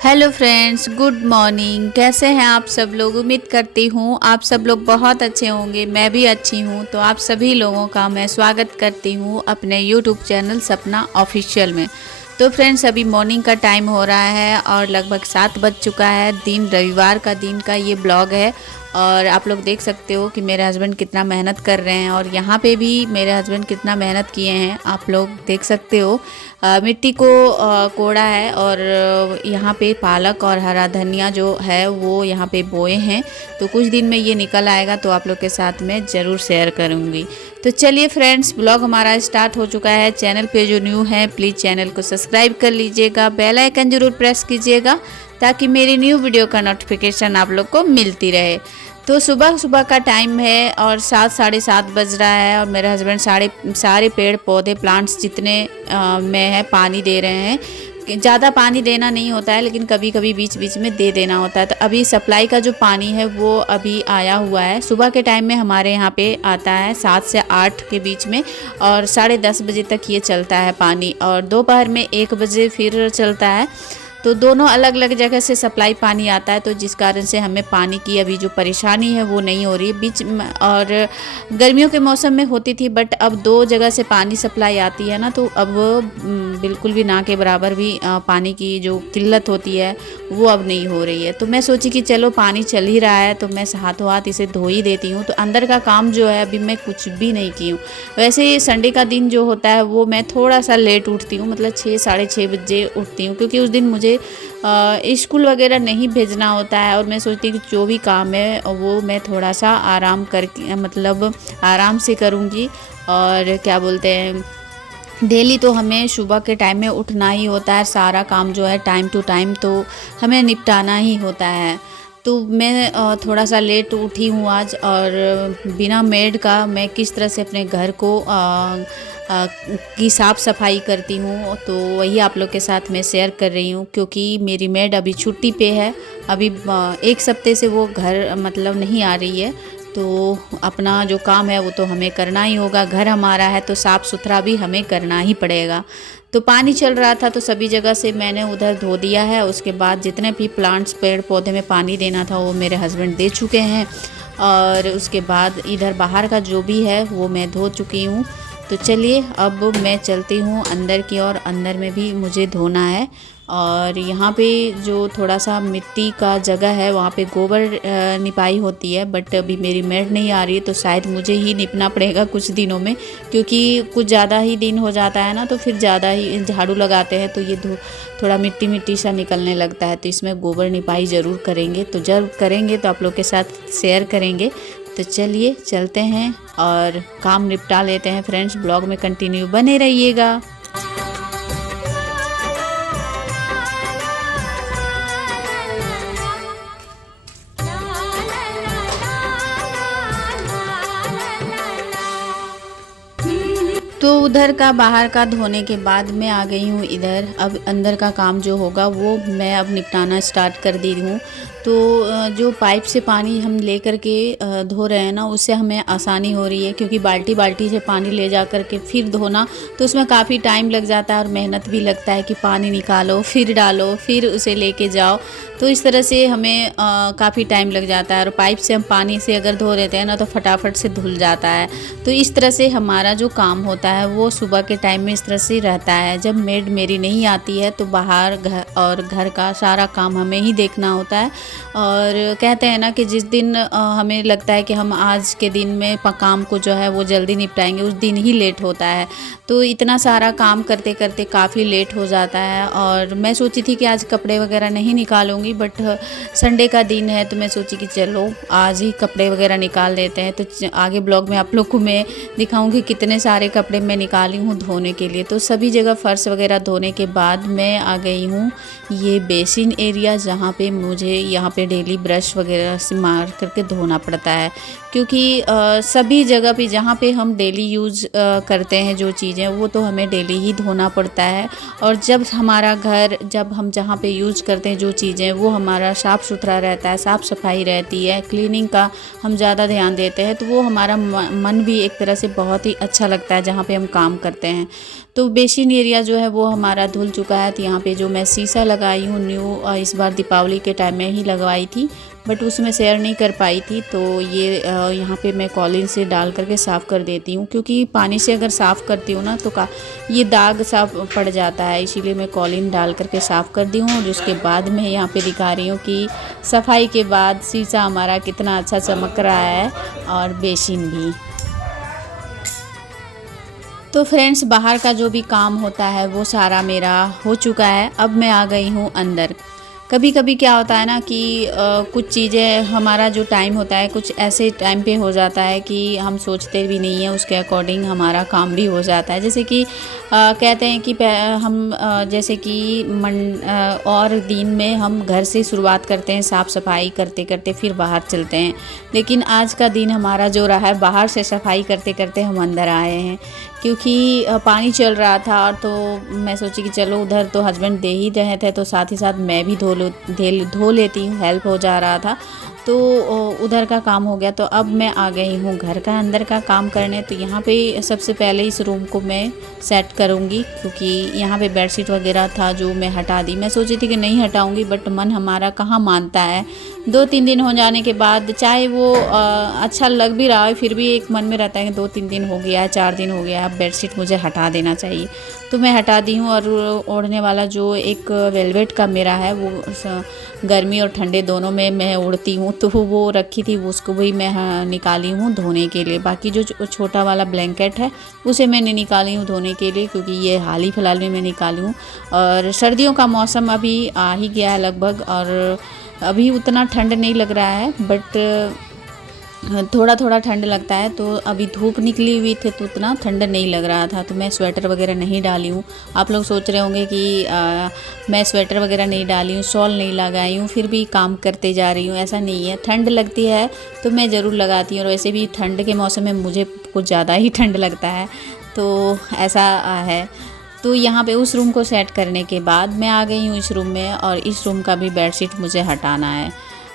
Hello friends, good morning. कैसे हैं आप सब लोग? उम्मीद करती हूँ आप सब लोग बहुत अच्छे होंगे। मैं भी अच्छी हूँ। तो आप सभी लोगों का मैं स्वागत करती हूँ अपने यूट्यूब चैनल सपना ऑफिशियल में। तो फ्रेंड्स, अभी मॉर्निंग का टाइम हो रहा है और लगभग 7 बज चुका है। दिन रविवार का दिन का ये ब्लॉग है और आप लोग देख सकते हो कि मेरे हस्बैंड कितना मेहनत कर रहे हैं और यहाँ पे भी मेरे हस्बैंड कितना मेहनत किए हैं, आप लोग देख सकते हो। मिट्टी को कोड़ा है और यहाँ पे पालक और हरा धनिया जो है वो यहाँ पे बोए हैं। तो कुछ दिन में ये निकल आएगा तो आप लोग के साथ में ज़रूर शेयर करूँगी। तो चलिए फ्रेंड्स, ब्लॉग हमारा स्टार्ट हो चुका है। चैनल पे जो न्यू है प्लीज़ चैनल को सब्सक्राइब कर लीजिएगा, बेल आइकन ज़रूर प्रेस कीजिएगा ताकि मेरी न्यू वीडियो का नोटिफिकेशन आप लोग को मिलती रहे। तो सुबह सुबह का टाइम है और 7 साढ़े 7 बज रहा है और मेरे हस्बैंड सारे पेड़ पौधे प्लांट्स जितने में है पानी दे रहे हैं। ज़्यादा पानी देना नहीं होता है लेकिन कभी कभी बीच बीच में दे देना होता है। तो अभी सप्लाई का जो पानी है वो अभी आया हुआ है। सुबह के टाइम में हमारे यहाँ पे आता है 7 से 8 के बीच में और 10:30 बजे तक ये चलता है पानी और दोपहर में 1 बजे फिर चलता है। तो दोनों अलग अलग जगह से सप्लाई पानी आता है, तो जिस कारण से हमें पानी की अभी जो परेशानी है वो नहीं हो रही है बीच में। और गर्मियों के मौसम में होती थी बट अब 2 जगह से पानी सप्लाई आती है ना, तो अब बिल्कुल भी ना के बराबर भी पानी की जो किल्लत होती है वो अब नहीं हो रही है। तो मैं सोची कि चलो पानी चल ही रहा है तो मैं हाथों हाथ इसे धो ही देती हूँ। तो अंदर का काम जो है अभी मैं कुछ भी नहीं की हूँ। वैसे ही संडे का दिन जो होता है वो मैं थोड़ा सा लेट उठती हूँ, मतलब 6 साढ़े 6 बजे उठती हूँ क्योंकि उस दिन मुझे स्कूल वगैरह नहीं भेजना होता है और मैं सोचती हूँ कि जो भी काम है वो मैं थोड़ा सा आराम करके मतलब आराम से करूँगी। और क्या बोलते हैं, डेली तो हमें सुबह के टाइम में उठना ही होता है, सारा काम जो है टाइम टू टाइम तो हमें निपटाना ही होता है। तो मैं थोड़ा सा लेट उठी हूँ आज और बिना मेड का मैं किस तरह से अपने घर को की साफ़ सफाई करती हूँ तो वही आप लोग के साथ मैं शेयर कर रही हूँ। क्योंकि मेरी मेड अभी छुट्टी पे है, अभी 1 हफ्ते से वो घर मतलब नहीं आ रही है। तो अपना जो काम है वो तो हमें करना ही होगा, घर हमारा है तो साफ़ सुथरा भी हमें करना ही पड़ेगा। तो पानी चल रहा था तो सभी जगह से मैंने उधर धो दिया है। उसके बाद जितने भी प्लांट्स पेड़ पौधे में पानी देना था वो मेरे हस्बैंड दे चुके हैं और उसके बाद इधर बाहर का जो भी है वो मैं धो चुकी हूँ। तो चलिए अब मैं चलती हूँ अंदर की ओर, अंदर में भी मुझे धोना है। और यहाँ पे जो थोड़ा सा मिट्टी का जगह है वहाँ पे गोबर निपाई होती है बट अभी मेरी मेड नहीं आ रही है तो शायद मुझे ही निपना पड़ेगा कुछ दिनों में, क्योंकि कुछ ज़्यादा ही दिन हो जाता है ना तो फिर ज़्यादा ही झाड़ू लगाते हैं तो ये थोड़ा मिट्टी मिट्टी सा निकलने लगता है। तो इसमें गोबर निपाई ज़रूर करेंगे, तो जब करेंगे तो आप लोग के साथ शेयर करेंगे। तो चलिए चलते हैं और काम निपटा लेते हैं फ्रेंड्स। ब्लॉग में कंटिन्यू बने रहिएगा। तो उधर का बाहर का धोने के बाद मैं आ गई हूँ इधर। अब अंदर का काम जो होगा वो मैं अब निपटाना स्टार्ट कर दी हूँ। तो जो पाइप से पानी हम ले कर के धो रहे हैं ना उससे हमें आसानी हो रही है, क्योंकि बाल्टी बाल्टी से पानी ले जा कर के फिर धोना तो उसमें काफ़ी टाइम लग जाता है और मेहनत भी लगता है कि पानी निकालो फिर डालो फिर उसे लेके जाओ। तो इस तरह से हमें काफ़ी टाइम लग जाता है और पाइप से हम पानी से अगर धो देते हैं ना तो फटाफट से धुल जाता है। तो इस तरह से हमारा जो काम होता है वो सुबह के टाइम में इस तरह से रहता है। जब मेड मेरी नहीं आती है तो बाहर घर और घर का सारा काम हमें ही देखना होता है। और कहते हैं ना कि जिस दिन हमें लगता है कि हम आज के दिन में काम को जो है वो जल्दी निपटाएंगे उस दिन ही लेट होता है। तो इतना सारा काम करते करते काफ़ी लेट हो जाता है। और मैं सोची थी कि आज कपड़े वगैरह नहीं निकालूंगी बट संडे का दिन है तो मैं सोची कि चलो आज ही कपड़े वगैरह निकाल देते हैं। तो आगे ब्लॉग में आप लोग को मैं दिखाऊंगी कितने सारे कपड़े मैं निकाली हूँ धोने के लिए। तो सभी जगह फर्श वगैरह धोने के बाद मैं आ गई हूँ ये बेसिन एरिया, जहाँ पे मुझे यहाँ पे डेली ब्रश वगैरह से मार करके धोना पड़ता है। क्योंकि सभी जगह पे जहाँ पे हम डेली यूज़ करते हैं जो चीज़ें वो तो हमें डेली ही धोना पड़ता है। और जब हमारा घर जब हम जहाँ पे यूज़ करते हैं जो चीज़ें वो हमारा साफ़ सुथरा रहता है, साफ़ सफाई रहती है, क्लीनिंग का हम ज़्यादा ध्यान देते हैं तो वो हमारा मन भी एक तरह से बहुत ही अच्छा लगता है जहाँ पे हम काम करते हैं। तो बेसिन एरिया जो है वो हमारा धुल चुका है। तो यहाँ पे जो मैं शीशा लगाई हूँ न्यू, इस बार दीपावली के टाइम में ही लगवाई थी, बट उसमें शेयर नहीं कर पाई थी। तो ये यहाँ पे मैं कॉलिन से डाल करके साफ़ कर देती हूँ, क्योंकि पानी से अगर साफ़ करती हूँ ना तो ये दाग साफ पड़ जाता है, इसीलिए मैं कॉलिन डाल करके साफ़ कर दी हूँ। और उसके बाद मैं यहाँ पे दिखा रही हूँ कि सफाई के बाद शीशा हमारा कितना अच्छा चमक रहा है, और बेसिन भी। तो फ्रेंड्स, बाहर का जो भी काम होता है वो सारा मेरा हो चुका है। अब मैं आ गई हूँ अंदर। कभी कभी क्या होता है ना कि कुछ चीज़ें, हमारा जो टाइम होता है कुछ ऐसे टाइम पे हो जाता है कि हम सोचते भी नहीं है, उसके अकॉर्डिंग हमारा काम भी हो जाता है। जैसे कि कहते हैं कि हम जैसे कि और दिन में हम घर से शुरुआत करते हैं साफ़ सफाई करते करते, फिर बाहर चलते हैं। लेकिन आज का दिन हमारा जो रहा है, बाहर से सफाई करते करते हम अंदर आए हैं, क्योंकि पानी चल रहा था। और तो मैं सोची कि चलो, उधर तो हस्बैंड दे ही रहे थे तो साथ ही साथ मैं भी धो लेती हूँ, हेल्प हो जा रहा था। तो उधर का काम हो गया। तो अब मैं आ गई हूँ घर का अंदर का काम करने। तो यहाँ पे सबसे पहले इस रूम को मैं सेट करूँगी, क्योंकि यहाँ पे बेडशीट वगैरह था जो मैं हटा दी। मैं सोची थी कि नहीं हटाऊँगी, बट मन हमारा कहाँ मानता है। 2-3 दिन हो जाने के बाद, चाहे वो अच्छा लग भी रहा है, फिर भी एक मन में रहता है कि 2-3 दिन हो गया है, 4 दिन हो गया है, अब बेडशीट मुझे हटा देना चाहिए। तो मैं हटा दी हूँ। और ओढ़ने वाला जो एक वेलवेट का मेरा है, वो गर्मी और ठंडे दोनों में मैं ओढ़ती हूँ, तो वो रखी थी, उसको भी मैं निकाली हूँ धोने के लिए। बाकी जो छोटा वाला ब्लैंकेट है उसे मैंने निकाली हूँ धोने के लिए, क्योंकि ये हाल ही फिलहाल में मैं निकाली हूँ। और सर्दियों का मौसम अभी आ ही गया है लगभग, और अभी उतना ठंड नहीं लग रहा है, बट थोड़ा थोड़ा ठंड लगता है। तो अभी धूप निकली हुई थी तो उतना ठंड नहीं लग रहा था, तो मैं स्वेटर वगैरह नहीं डाली हूँ। आप लोग सोच रहे होंगे कि मैं स्वेटर वगैरह नहीं डाली हूँ, शॉल नहीं लगाई हूँ, फिर भी काम करते जा रही हूँ, ऐसा नहीं है। ठंड लगती है तो मैं ज़रूर लगाती हूँ, और वैसे भी ठंड के मौसम में मुझे कुछ ज़्यादा ही ठंड लगता है, तो ऐसा है। तो यहाँ पे उस रूम को सेट करने के बाद मैं आ गई हूँ इस रूम में, और इस रूम का भी बेडशीट मुझे हटाना है।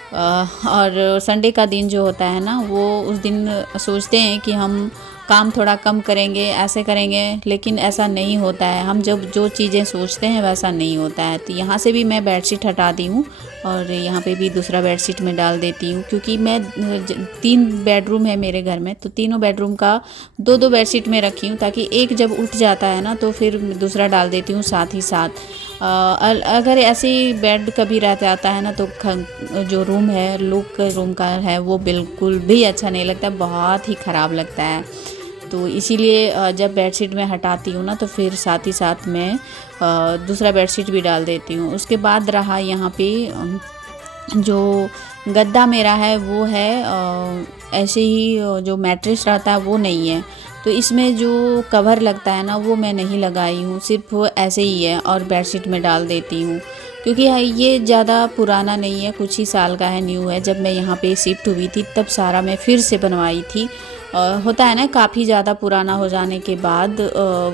और संडे का दिन जो होता है ना, वो उस दिन सोचते हैं कि हम काम थोड़ा कम करेंगे, ऐसे करेंगे, लेकिन ऐसा नहीं होता है। हम जब जो चीज़ें सोचते हैं वैसा नहीं होता है। तो यहाँ से भी मैं बेडशीट हटा दी हूँ, और यहाँ पे भी दूसरा बेडशीट मैं डाल देती हूँ, क्योंकि मैं 3 बेडरूम है मेरे घर में, तो तीनों बेडरूम का 2-2 बेडशीट मैं रखी हूँ, ताकि एक जब उठ जाता है ना तो फिर दूसरा डाल देती हूँ साथ ही साथ। अगर ऐसे ही बेड कभी रह जाता है ना, तो जो रूम है, लुक रूम का है, वो बिल्कुल भी अच्छा नहीं लगता, बहुत ही ख़राब लगता है। तो इसीलिए जब बेडशीट मैं हटाती हूँ ना, तो फिर साथ ही साथ मैं दूसरा बेडशीट भी डाल देती हूँ। उसके बाद रहा यहाँ पे जो गद्दा मेरा है, वो है ऐसे ही जो मैट्रेस रहता है वो नहीं है। तो इसमें जो कवर लगता है ना, वो मैं नहीं लगाई हूँ, सिर्फ वो ऐसे ही है, और बेडशीट में डाल देती हूँ, क्योंकि ये ज़्यादा पुराना नहीं है, कुछ ही साल का है, न्यू है। जब मैं यहाँ पे शिफ्ट हुई थी तब सारा मैं फिर से बनवाई थी। होता है ना, काफ़ी ज़्यादा पुराना हो जाने के बाद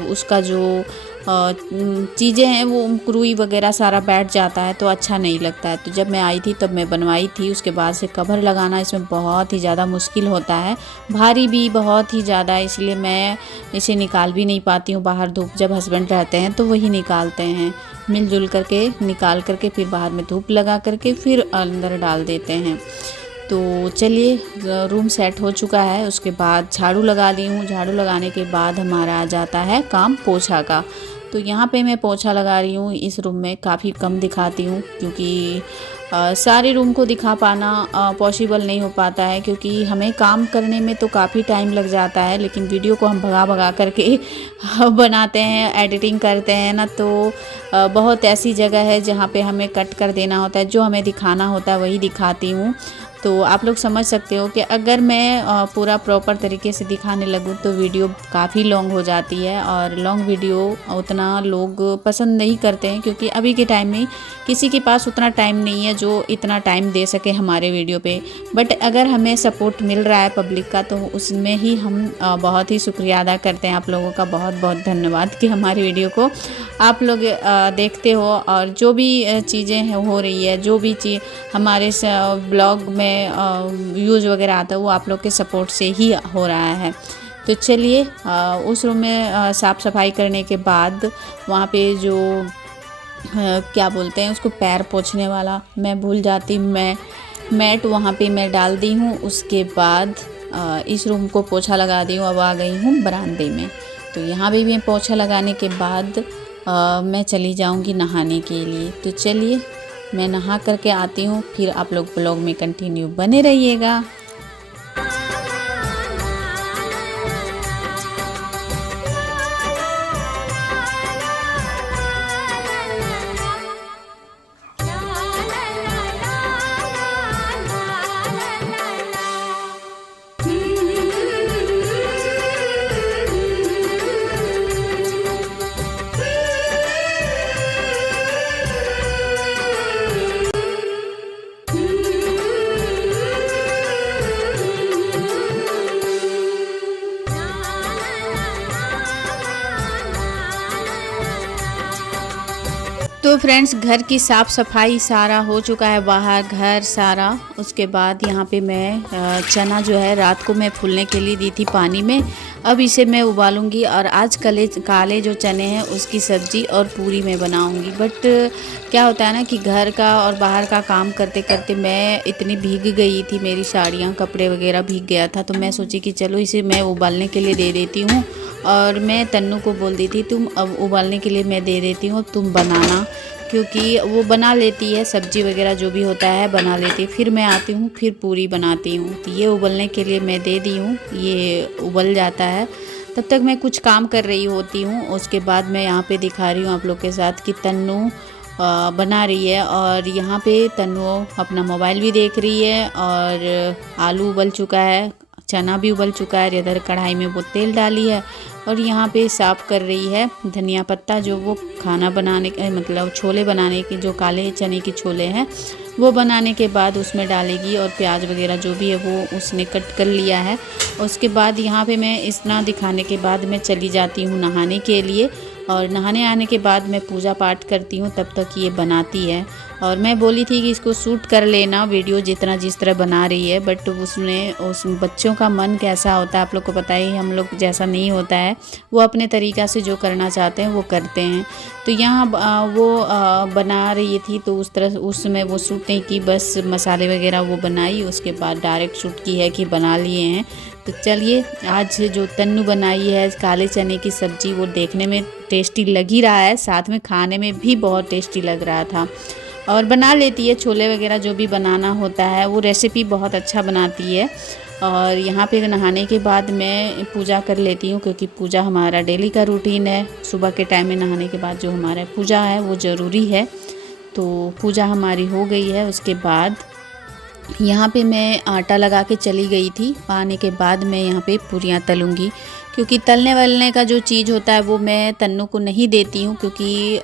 उसका जो चीज़ें हैं वो रुई वगैरह सारा बैठ जाता है, तो अच्छा नहीं लगता है। तो जब मैं आई थी तब मैं बनवाई थी। उसके बाद से कवर लगाना इसमें बहुत ही ज़्यादा मुश्किल होता है, भारी भी बहुत ही ज़्यादा, इसलिए मैं इसे निकाल भी नहीं पाती हूँ बाहर। धूप जब हस्बैंड रहते हैं तो वही निकालते हैं, मिलजुल करके निकाल करके फिर बाहर में धूप लगा करके फिर अंदर डाल देते हैं। तो चलिए, रूम सेट हो चुका है। उसके बाद झाड़ू लगा ली हूँ। झाड़ू लगाने के बाद हमारा आ जाता है काम पोछा का। तो यहाँ पे मैं पोछा लगा रही हूँ। इस रूम में काफ़ी कम दिखाती हूँ, क्योंकि सारे रूम को दिखा पाना पॉसिबल नहीं हो पाता है, क्योंकि हमें काम करने में तो काफ़ी टाइम लग जाता है, लेकिन वीडियो को हम भगा भगा करके बनाते हैं, एडिटिंग करते हैं ना, तो बहुत ऐसी जगह है जहाँ पे हमें कट कर देना होता है, जो हमें दिखाना होता है वही दिखाती हूँ। तो आप लोग समझ सकते हो कि अगर मैं पूरा प्रॉपर तरीके से दिखाने लगूँ तो वीडियो काफ़ी लॉन्ग हो जाती है, और लॉन्ग वीडियो उतना लोग पसंद नहीं करते हैं, क्योंकि अभी के टाइम में किसी के पास उतना टाइम नहीं है जो इतना टाइम दे सके हमारे वीडियो पे। बट अगर हमें सपोर्ट मिल रहा है पब्लिक का, तो उसमें ही हम बहुत ही शुक्रिया अदा करते हैं। आप लोगों का बहुत बहुत धन्यवाद कि हमारी वीडियो को आप लोग देखते हो, और जो भी चीज़ें हो रही है, जो भी चीज़ हमारे ब्लॉग में व्यूज़ वगैरह आता है, वो आप लोग के सपोर्ट से ही हो रहा है। तो चलिए उस रूम में साफ़ सफाई करने के बाद वहाँ पे जो क्या बोलते हैं उसको, पैर पोंछने वाला मैं भूल जाती, मैं मैट वहाँ पे मैं डाल दी हूँ। उसके बाद इस रूम को पोछा लगा दी हूँ। अब आ गई हूँ बरामदे में। तो यहाँ भी मैं पोछा लगाने के बाद मैं चली जाऊँगी नहाने के लिए। तो चलिए मैं नहा करके आती हूँ, फिर आप लोग ब्लॉग में कंटिन्यू बने रहिएगा। तो फ्रेंड्स घर की साफ़ सफाई सारा हो चुका है, बाहर घर सारा। उसके बाद यहाँ पे मैं चना जो है रात को मैं फूलने के लिए दी थी पानी में। अब इसे मैं उबालूंगी और आज काले जो चने हैं उसकी सब्ज़ी और पूरी मैं बनाऊंगी। बट क्या होता है ना कि घर का और बाहर का काम करते करते मैं इतनी भीग गई थी, मेरी साड़ियाँ कपड़े वगैरह भीग गया था। तो मैं सोची कि चलो इसे मैं उबालने के लिए दे देती हूँ। और मैं तन्नू को बोल दी थी तुम अब उबालने के लिए मैं दे देती हूँ, तुम बनाना, क्योंकि वो बना लेती है सब्जी वगैरह जो भी होता है बना लेती है। फिर मैं आती हूँ फिर पूरी बनाती हूँ। तो ये उबलने के लिए मैं दे दी हूँ, ये उबल जाता है। तब तक मैं कुछ काम कर रही होती हूँ। उसके बाद मैं यहाँ पे दिखा रही हूँ आप लोग के साथ कि तन्नू बना रही है। और यहाँ पे तन्नू अपना मोबाइल भी देख रही है और आलू उबल चुका है, चना भी उबल चुका है। इधर कढ़ाई में वो तेल डाली है और यहाँ पे साफ़ कर रही है धनिया पत्ता, जो वो खाना बनाने के मतलब छोले बनाने के, जो काले चने के छोले हैं वो बनाने के बाद उसमें डालेगी। और प्याज वगैरह जो भी है वो उसने कट कर लिया है। उसके बाद यहाँ पे मैं इतना दिखाने के बाद मैं चली जाती हूँ नहाने के लिए। और नहाने आने के बाद मैं पूजा पाठ करती हूँ, तब तक ये बनाती है। और मैं बोली थी कि इसको शूट कर लेना वीडियो जिस तरह बना रही है। बट उसने उस बच्चों का मन कैसा होता है आप लोग को पता ही, हम लोग जैसा नहीं होता है। वो अपने तरीक़ा से जो करना चाहते हैं वो करते हैं। तो यहाँ वो बना रही थी तो उस तरह उस समय वो शूट नहीं की, बस मसाले वगैरह वो बनाई। उसके बाद डायरेक्ट शूट की है कि बना लिए हैं। तो चलिए आज जो तन्नू बनाई है काले चने की सब्ज़ी, वो देखने में टेस्टी लग ही रहा है, साथ में खाने में भी बहुत टेस्टी लग रहा था। और बना लेती है छोले वगैरह जो भी बनाना होता है, वो रेसिपी बहुत अच्छा बनाती है। और यहाँ पे नहाने के बाद मैं पूजा कर लेती हूँ, क्योंकि पूजा हमारा डेली का रूटीन है। सुबह के टाइम में नहाने के बाद जो हमारा पूजा है वो ज़रूरी है। तो पूजा हमारी हो गई है। उसके बाद यहाँ पे मैं आटा लगा के चली गई थी। आने के बाद मैं यहाँ पे पूरियाँ तलूँगी, क्योंकि तलने वलने का जो चीज़ होता है वो मैं तन्नू को नहीं देती हूँ, क्योंकि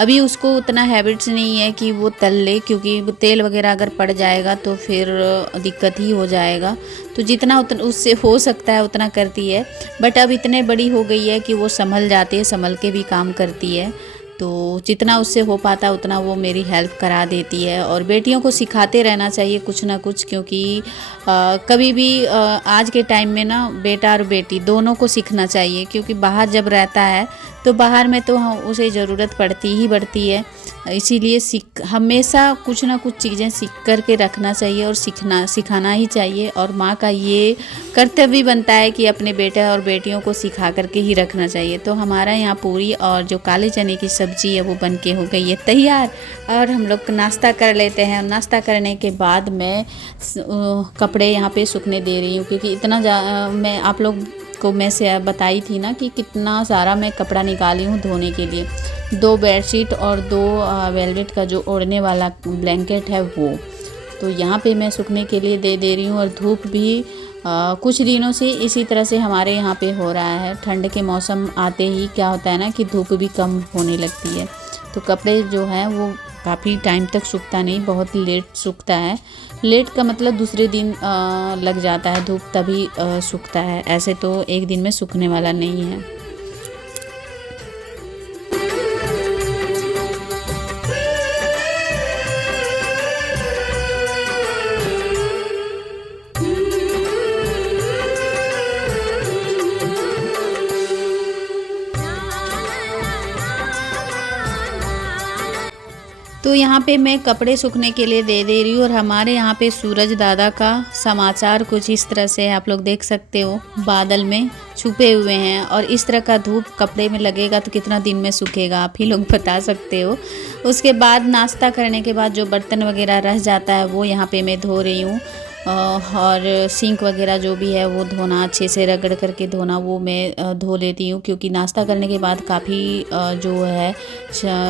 अभी उसको उतना हैबिट्स नहीं है कि वो तल ले, क्योंकि तेल वगैरह अगर पड़ जाएगा तो फिर दिक्कत ही हो जाएगा। तो जितना उससे हो सकता है उतना करती है। बट अब इतने बड़ी हो गई है कि वो संभल जाती है, संभल के भी काम करती है। तो जितना उससे हो पाता उतना वो मेरी हेल्प करा देती है। और बेटियों को सिखाते रहना चाहिए कुछ ना कुछ, क्योंकि कभी भी आज के टाइम में ना बेटा और बेटी दोनों को सीखना चाहिए। क्योंकि बाहर जब रहता है तो बाहर में तो उसे ज़रूरत पड़ती है। इसीलिए हमेशा कुछ ना कुछ चीज़ें सीख कर के रखना चाहिए और सिखाना ही चाहिए। और माँ का ये कर्तव्य बनता है कि अपने बेटे और बेटियों को सिखा करके ही रखना चाहिए। तो हमारा यहाँ पूरी और जो काले चने की सब्ज़ी है वो बन के हो गई है तैयार। और हम लोग नाश्ता कर लेते हैं। नाश्ता करने के बाद मैं कपड़े यहाँ पे सूखने दे रही हूँ, क्योंकि इतना मैं आप लोग को मैं से बताई थी ना कि कितना सारा मैं कपड़ा निकाली हूँ धोने के लिए। 2 बेडशीट और 2 वेलवेट का जो ओढ़ने वाला ब्लैंकेट है वो, तो यहाँ पे मैं सूखने के लिए दे रही हूँ। और धूप भी कुछ दिनों से इसी तरह से हमारे यहाँ पे हो रहा है। ठंड के मौसम आते ही क्या होता है ना कि धूप भी कम होने लगती है। तो कपड़े जो हैं वो काफ़ी टाइम तक सूखता नहीं, बहुत लेट सूखता है। लेट का मतलब दूसरे दिन लग जाता है धूप, तभी सूखता है। ऐसे तो एक दिन में सूखने वाला नहीं है। तो यहाँ पे मैं कपड़े सूखने के लिए दे रही हूँ और हमारे यहाँ पे सूरज दादा का समाचार कुछ इस तरह से है, आप लोग देख सकते हो बादल में छुपे हुए हैं और इस तरह का धूप कपड़े में लगेगा तो कितना दिन में सूखेगा आप ही लोग बता सकते हो। उसके बाद नाश्ता करने के बाद जो बर्तन वगैरह रह जाता है वो यहाँ पे मैं धो रही हूँ और सिंक वगैरह जो भी है वो धोना, अच्छे से रगड़ करके धोना, वो मैं धो लेती हूँ क्योंकि नाश्ता करने के बाद काफ़ी जो है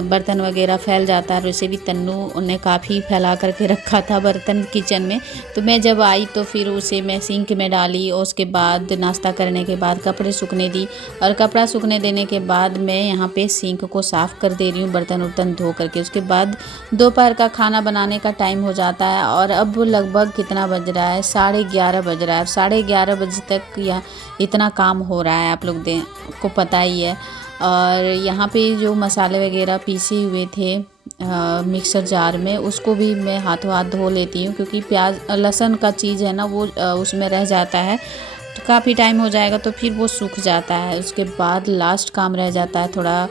बर्तन वगैरह फैल जाता है। वैसे भी तन्नू ने काफ़ी फैला करके रखा था बर्तन किचन में, तो मैं जब आई तो फिर उसे मैं सिंक में डाली और उसके बाद नाश्ता करने के बाद कपड़े सूखने दी और कपड़ा सूखने देने के बाद मैं यहाँ पे सिंक को साफ़ कर दे रही हूँ बर्तन वर्तन धो करके। उसके बाद दोपहर का खाना बनाने का टाइम हो जाता है और अब लगभग कितना बज रहा है, 11:30 बज रहा है। 11:30 बजे तक या इतना काम हो रहा है, आप लोग को पता ही है। और यहाँ पे जो मसाले वगैरह पीसे हुए थे मिक्सर जार में, उसको भी मैं हाथों हाथ धो लेती हूँ क्योंकि प्याज लहसुन का चीज़ है ना वो उसमें रह जाता है तो काफ़ी टाइम हो जाएगा तो फिर वो सूख जाता है। उसके बाद लास्ट काम रह जाता है, थोड़ा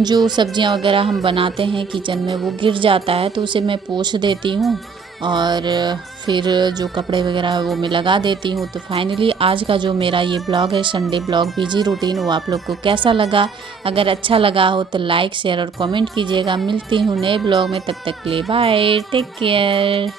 जो सब्जियां वगैरह हम बनाते हैं किचन में वो गिर जाता है तो उसे मैं पोंछ देती हूँ और फिर जो कपड़े वगैरह है वो मैं लगा देती हूँ। तो फाइनली आज का जो मेरा ये ब्लॉग है संडे ब्लॉग बिजी रूटीन, वो आप लोग को कैसा लगा? अगर अच्छा लगा हो तो लाइक शेयर और कमेंट कीजिएगा। मिलती हूँ नए ब्लॉग में, तब तक के लिए बाय, टेक केयर।